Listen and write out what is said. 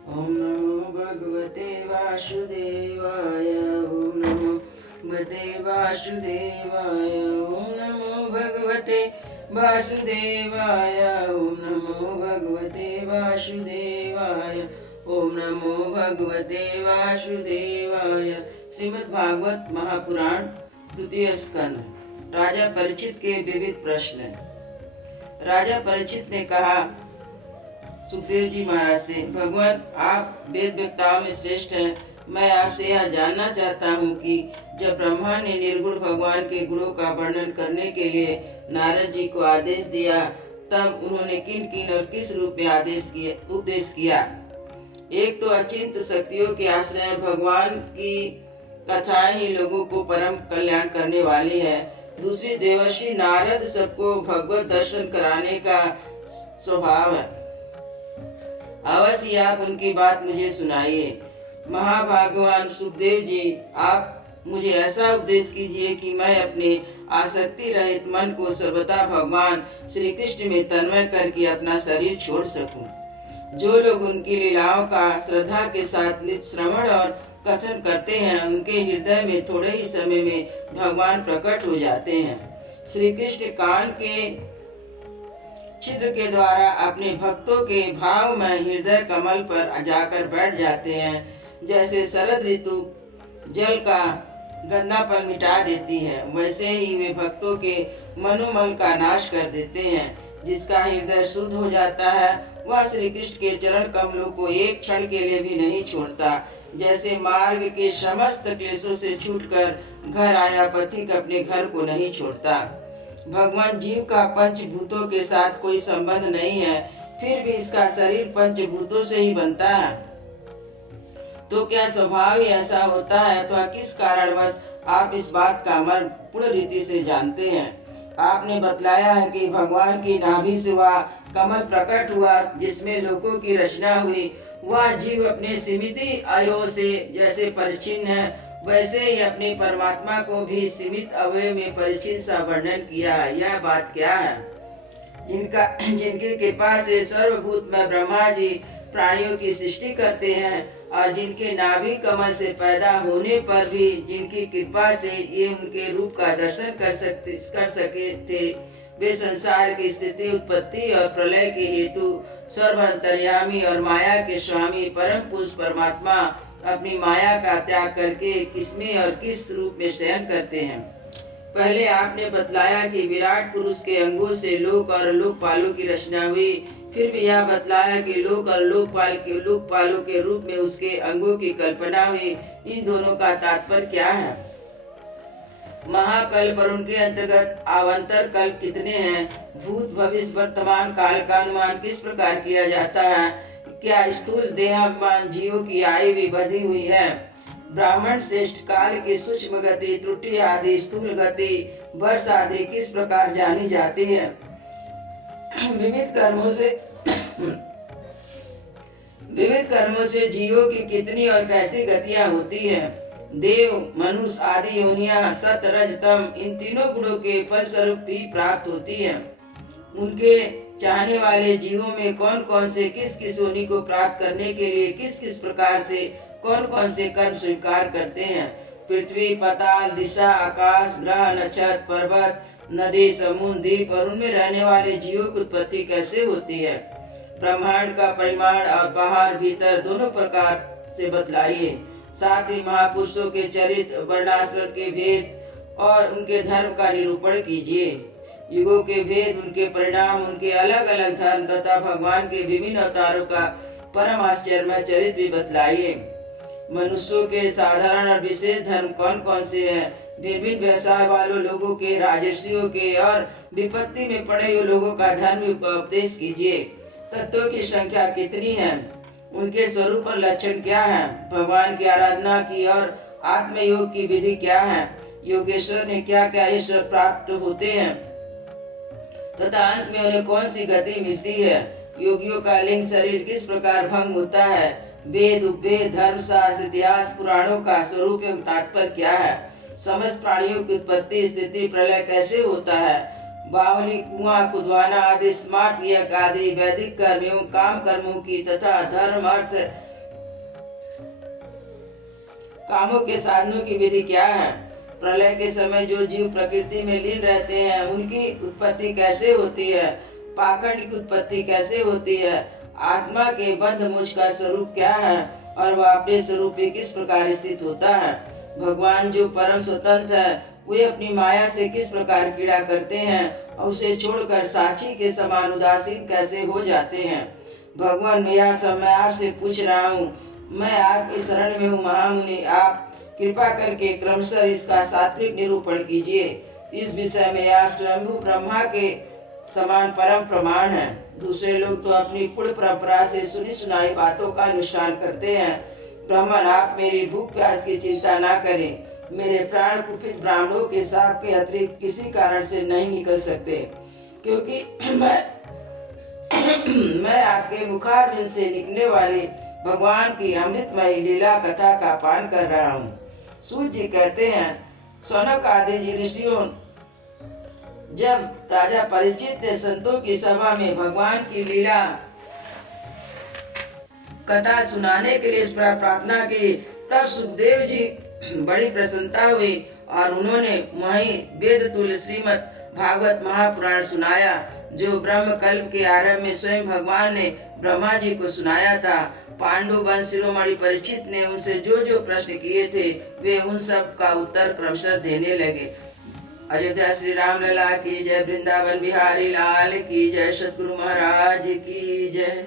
ओम नमो भगवते वासुदेवाय। ओम नमो भगवते वासुदेवाय। ओम नमो भगवते वासुदेवाय। ओम नमो भगवते वासुदेवाय। ओम नमो भगवते वासुदेवाय। श्रीमद् भागवत महापुराण द्वितीय स्कंद। राजा परीक्षित के विविध प्रश्न। राजा परीक्षित ने कहा सुखदेव जी महाराज से, भगवान आप वेद वक्ताओं में श्रेष्ठ हैं। मैं आपसे यह जानना चाहता हूँ कि जब ब्रह्मा ने निर्गुण भगवान के गुणों का वर्णन करने के लिए नारद जी को आदेश दिया, तब उन्होंने किन किन और किस रूप में उपदेश किया। एक तो अचिंत शक्तियों के आश्रय भगवान की कथाएं ही लोगों को परम कल्याण करने वाली है। दूसरी देवर्षि नारद सबको भगवत दर्शन कराने का स्वभाव है। अवश्य आप उनकी बात मुझे सुनाइए। महाभागवान सुखदेव जी, आप मुझे ऐसा उपदेश कीजिए कि मैं अपने आसक्ति रहित मन को सर्वथा भगवान श्री कृष्ण में तन्मय करके अपना शरीर छोड़ सकूं। जो लोग उनकी लीलाओं का श्रद्धा के साथ नित्य श्रवण और कथन करते हैं, उनके हृदय में थोड़े ही समय में भगवान प्रकट हो जाते हैं। श्री कृष्ण कान के छिद्र के द्वारा अपने भक्तों के भाव में हृदय कमल पर जाकर बैठ जाते हैं। जैसे शरद ऋतु जल का गंदापन मिटा देती है, वैसे ही वे भक्तों के मनोमल का नाश कर देते हैं। जिसका हृदय शुद्ध हो जाता है, वह श्री कृष्ण के चरण कमलों को एक क्षण के लिए भी नहीं छोड़ता। जैसे मार्ग के समस्त क्लेशों से छूटकर घर आया पथिक अपने घर को नहीं छोड़ता। भगवान जीव का पंचभूतों के साथ कोई संबंध नहीं है, फिर भी इसका शरीर पंचभूतों से ही बनता है। तो क्या स्वभाव ही ऐसा होता है, तो किस कारणवश आप इस बात का मर्म पूर्ण रीति से जानते हैं। आपने बतलाया है कि भगवान की नाभि से वह कमल प्रकट हुआ जिसमें लोकों की रचना हुई। वह जीव अपने सीमित आयु से जैसे परिच्छिन्न है, वैसे ही अपने परमात्मा को भी सीमित अवयव में परिचिन सा वर्णन किया। यह बात क्या है? जिनकी कृपा से सर्वभूत में ब्रह्मा जी प्राणियों की सृष्टि करते हैं, और जिनके नाभि कमल से पैदा होने पर भी जिनकी कृपा से ये उनके रूप का दर्शन कर सके थे, वे संसार की स्थिति उत्पत्ति और प्रलय के हेतु सर्वंतर्यामी और माया के स्वामी परम पुरुष परमात्मा अपनी माया का त्याग करके किसमें और किस रूप में शयन करते हैं। पहले आपने बतलाया कि विराट पुरुष के अंगों से लोक और लोकपालों की रचना हुई। फिर भी यह बतलाया कि लोक और लोकपालों के रूप में उसके अंगों की कल्पना हुई। इन दोनों का तात्पर्य क्या है? महाकल्प और उनके अंतर्गत अवान्तर कल्प कितने हैं? भूत भविष्य वर्तमान काल का अनुमान किस प्रकार किया जाता है? क्या स्थूल देहाभिमान जीवों की आयु भी बढ़ी हुई है? ब्राह्मण श्रेष्ठ काल की सूक्ष्म गति, त्रुटि आदि, स्थूल गति, वर्ष आदि किस प्रकार जानी जाती है? विविध कर्मों से जीवों की कितनी और कैसी गतियां होती है? देव, मनुष्य आदि योनियां सत रज तम इन तीनों गुणों के फलस्वरूप भी प्राप्त होती है। उनके चाहने वाले जीवों में कौन कौन से किस किस योनि को प्राप्त करने के लिए किस किस प्रकार से कौन कौन से कर्म स्वीकार करते हैं? पृथ्वी, पाताल, दिशा, आकाश, ग्रह, नक्षत्र, पर्वत, नदी, समुद्र, द्वीप और उनमें रहने वाले जीवों की उत्पत्ति कैसे होती है? ब्रह्मांड का परिमाण और बाहर भीतर दोनों प्रकार से बतलाइए। साथ ही महापुरुषों के चरित्र, वर्णाश्रम के भेद और उनके धर्म का निरूपण कीजिए। युगों के भेद, उनके परिणाम, उनके अलग अलग धर्म तथा भगवान के विभिन्न अवतारों का परम आश्चर्यमय चरित्र भी बतलाइए। मनुष्यों के साधारण और विशेष धर्म कौन कौन से हैं? भिन्न भिन्न व्यवसाय वालों लोगों के, राजर्षियों के और विपत्ति में पड़े हुए लोगों का धर्म उपदेश कीजिए। तत्वों की संख्या कितनी है? उनके स्वरूप और लक्षण क्या है? भगवान की आराधना की और आत्मयोग की विधि क्या है? योगेश्वर ने क्या क्या ईश्वर प्राप्त होते हैं तथा अंत में उन्हें कौन सी गति मिलती है? योगियों का लिंग शरीर किस प्रकार भंग होता है? वेद, उपवेद, धर्मशास्त्र, इतिहास, पुराणों का स्वरूप एवं तात्पर्य क्या है? समस्त प्राणियों की उत्पत्ति, स्थिति, प्रलय कैसे होता है? बावली, कुआं खुदवाना आदि, स्मार्ट यज्ञ आदि वैदिक कर्म एवं काम कर्मों की तथा धर्म, अर्थ, कामों के साधनों की विधि क्या है? प्रलय के समय जो जीव प्रकृति में लीन रहते हैं उनकी उत्पत्ति कैसे होती है? पाखंड की उत्पत्ति कैसे होती है? आत्मा के बंध मुझ का स्वरूप क्या है और वह अपने स्वरूप में किस प्रकार स्थित होता है? भगवान जो परम स्वतंत्र है वे अपनी माया से किस प्रकार क्रीड़ा करते हैं और उसे छोड़कर साक्षी के समान उदासीन कैसे हो जाते हैं? भगवान यह सब मैं आपसे पूछ रहा हूँ। मैं आपकी शरण में हूँ महामुनि। आप कृपा करके क्रमशः इसका सात्विक निरूपण कीजिए। इस विषय में आप स्वयंभू ब्रह्मा के समान परम प्रमाण है। दूसरे लोग तो अपनी पुण्य परंपरा से सुनी सुनाई बातों का अनुष्ठान करते हैं। ब्राह्मण, आप मेरी भूख प्यास की चिंता ना करें। मेरे प्राण कुपित ब्राह्मणों के साप के अतिरिक्त किसी कारण से नहीं निकल सकते, क्योंकि मैं आपके मुखारविंद से निकलने वाली भगवान की अमृतमय लीला कथा का पान कर रहा हूँ। सूत जी कहते हैं, सौनक आदि ऋषियों जब राजा परीक्षित ने संतों की सभा में भगवान की लीला कथा सुनाने के लिए इस पर प्रार्थना की, तब सुखदेव जी बड़ी प्रसन्नता हुई और उन्होंने वहीं वेद तुल्य श्रीमद् भागवत महापुराण सुनाया, जो ब्रह्म कल्प के आरंभ में स्वयं भगवान ने ब्रह्मा जी को सुनाया था। पांडु वंश शिरोमणि परीक्षित ने उनसे जो जो प्रश्न किए थे वे उन सब का उत्तर क्रमशः देने लगे। अयोध्या श्री राम लला की जय, वृंदावन बिहारी लाल की जय, सतगुरु महाराज की जय।